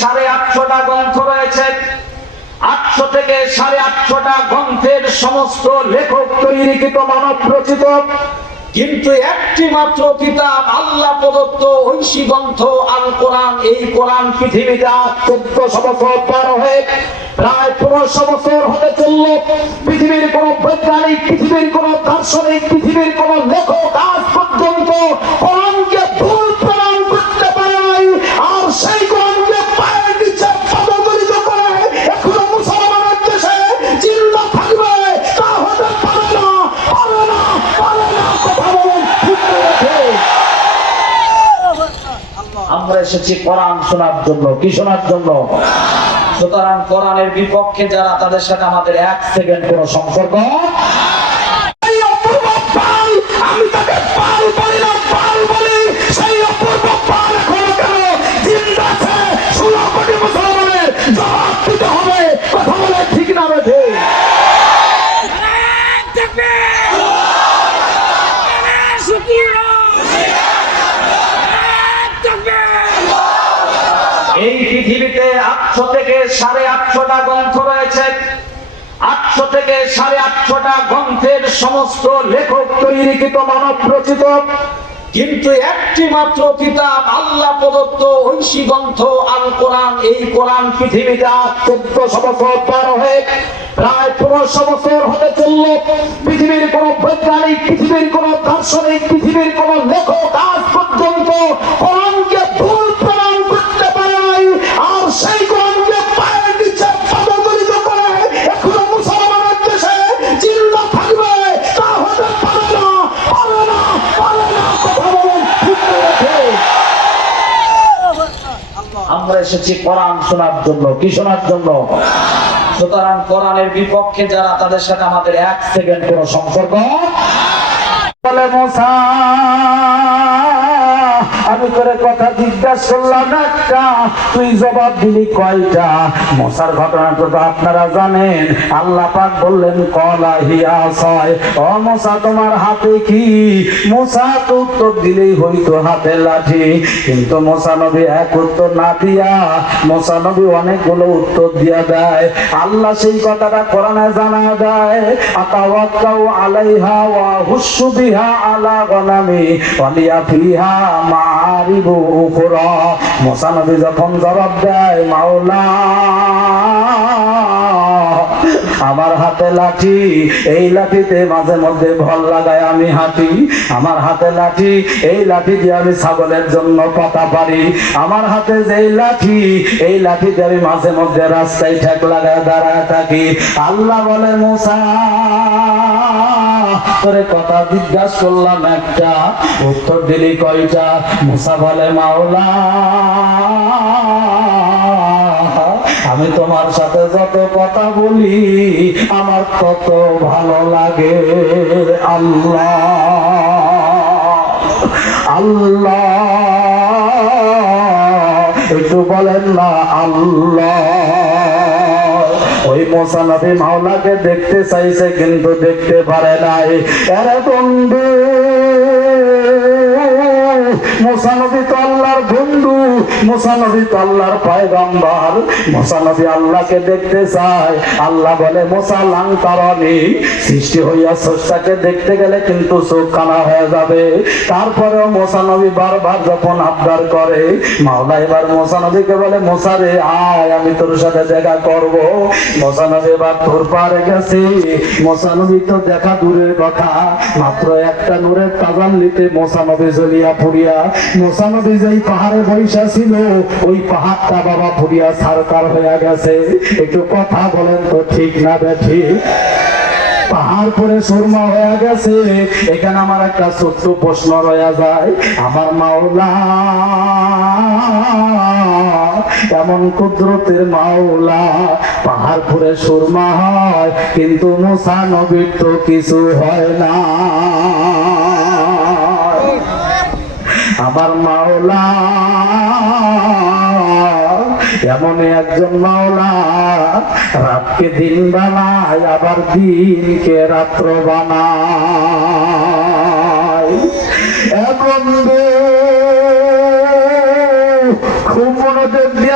850টা গ্রন্থ রয়েছে। 800 থেকে 850টা গ্রন্থের সমস্ত লেখক তৈরিকৃত মানব রচিত, কিন্তু একটি মাত্র কিতাব আল্লাহ প্রদত্ত ঐশী গ্রন্থ আল কোরআন। এই কোরআন পৃথিবীতে 1400 বছর পার হয়ে প্রায় 1500 বছর হতে চলল। পৃথিবীর কোন বৈজ্ঞানিক, পৃথিবীর কোন দার্শনিক, পৃথিবীর কোন লেখক আজ পর্যন্ত কোরআনকে ভুল প্রমাণ করতে পারে নাই। আর সেই কোরআনকে পায়ের নিচে পদদলিত করে এখনো মুসলমানের দেশে জিন্দা থাকবে, তা হতে পারে না, পারে না, পারে না। কথা বলেন ঠিক আছে? আমরা এসেছি কোরআন শোনার জন্য। কি শোনার জন্য? সুতরাং কোরআনের বিপক্ষে যারা, তাদের সাথে আমাদের 1 সেকেন্ড কোনো সম্পর্ক। এই অপূর্ব পাল, আমি তাকে পাল বলি না, পাল বলি। সেই অপূর্ব পাল এখনো কেন জিন্দা আছে? 16 কোটি মুসলমানের জবাব দিতে হবে। কথা বলে ঠিক না বেঠে? এই পৃথিবীতে 800 থেকে 850টা গ্রন্থ রয়েছে। 800 থেকে 850টা গ্রন্থের সমস্ত লেখক তৈরিকৃত মানব রচিত, কিন্তু একটি মাত্র কিতাব আল্লাহ প্রদত্ত ঐশী গ্রন্থ আল কোরআন। এই কোরআন পৃথিবীতে 1400 বছর পার হয়ে প্রায় 1500 বছর হতে চলল। পৃথিবীর কোন বৈজ্ঞানিক, পৃথিবীর কোন দার্শনিক, পৃথিবীর কোন লেখক আজ পর্যন্ত কোরআনকে ভুল প্রমাণ করতে পারে নাই। আর সেই কোরআনকে পায়ের নিচে পদদলিত করে এখনো মুসলমানের দেশে জিন্দা থাকবে, তা হতে পারে না, পারে না, পারে না। কথা বলেন ঠিক আছে? আমরা এসেছি কোরআন শোনার জন্য। কি শোনার জন্য? সুতরাং কোরআনের বিপক্ষে যারা, তাদের সাথে আমাদের 1 সেকেন্ড কোনো সম্পর্ক। বলে মুসা, আমি করে কথা জিজ্ঞাসা করলাম একটা, তুই জবাব দিলি কয়টা? মুসার ঘটনাটা তো আপনারা জানেন। আল্লাহ পাক বললেন কলা হিয়া সয়, ও মুসা তোমার হাতে কি? মুসা তো উত্তর দিলেই হইতো হাতে লাঠি, কিন্তু মুসা নবী এক উত্তর না দিয়া মুসা নবী অনেকগুলো উত্তর দিয়া দেয়। আল্লাহ সেই কথাটা কোরআনে জানা দেয়, আতাওয়াক্কাউ আলাইহা ওয়া হুশু বিহা আলা গনামি ওয়ালিয়া ফিহা মারিবু উখরা। মুসা নবী যখন জবাব দেয়, মাওলা আমার হাতে লাঠি, এই লাঠিতে মাঝে মধ্যে ভল লাগায় আমি হাঁটি। আমার হাতে লাঠি, এই লাঠি দিয়ে আমি ছাগলের জন্য পাতা পারি। আমার হাতে যেই লাঠি, এই লাঠি দিয়ে আমি মাঝে মধ্যে রাস্তায় ঠেক লাগায় দাঁড়ায় থাকি। আল্লাহ বলে মুসা, তোরে কথা জিজ্ঞাসা করলাম একটা, উত্তর দিলি কয়টা? মুসা বলে মাওলা আমি তোমার সাথে যত কথা বলি আমার তত ভালো লাগে। আল্লাহ আল্লাহ একটু বলেন না আল্লাহ। ওই মুসা নবী মাওলাকে দেখতে চাইছে, কিন্তু দেখতে পারে নাই। আরে বন্ধু, মুসা নবী তো আল্লাহর বন্ধু, মুসা নবী তো আল্লাহর পয়গম্বর। মুসা নবী আল্লাহকে দেখতে চায়। আল্লাহ বলে মুসা লাং তারানি, সৃষ্টি হইয়া স্রষ্টাকে দেখতে গেলে কিন্তু চোখ কানা হয়ে যাবে। তারপরেও মুসা নবী বারবার যখন আবদার করে, মাওলা এবার মুসা নবীকে বলে মুসা রে আয়, আমি তোর সাথে দেখা করব। মুসা নবী এবার তোর পারে গেছে। মুসা নবী তো দেখা দূরের কথা, মাত্র একটা নূরের তাজান নিতে মুসা নবী জ্বলিয়া পুড়িয়া, মুসা নবী যেই পাহাড়ে বৈশা ছিল ওই পাহাড়টা বাবা পুড়িয়া ছারকার হয়ে গেছে। একটু কথা বলেন তো ঠিক না বেঠি? পাহাড় পরে সুরমা হয়ে গেছে। এখানে আমার একটা ছোট্ট প্রশ্ন রয়ে যায়, আমার মাওলা এমন কুদরতের মাওলা, পাহাড় পরে সুরমা হয় কিন্তু মুসা নবীর তো কিছু হয় না। আমার মাওলা এমন একজন মাওলা, রাতকে দিন বানায় আবার দিনকে রাত্র বানায়। এখন খুব মনোযোগ দিয়ে